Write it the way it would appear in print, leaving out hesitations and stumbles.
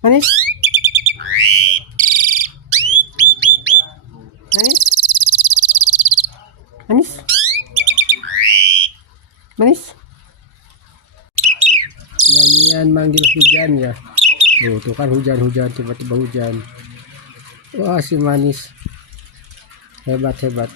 Manis. Manis. Manis. Manis. Nyanyian manggil hujan ya. Tuh kan hujan-hujan, tiba-tiba hujan. Wah, si manis. Hebat, hebat.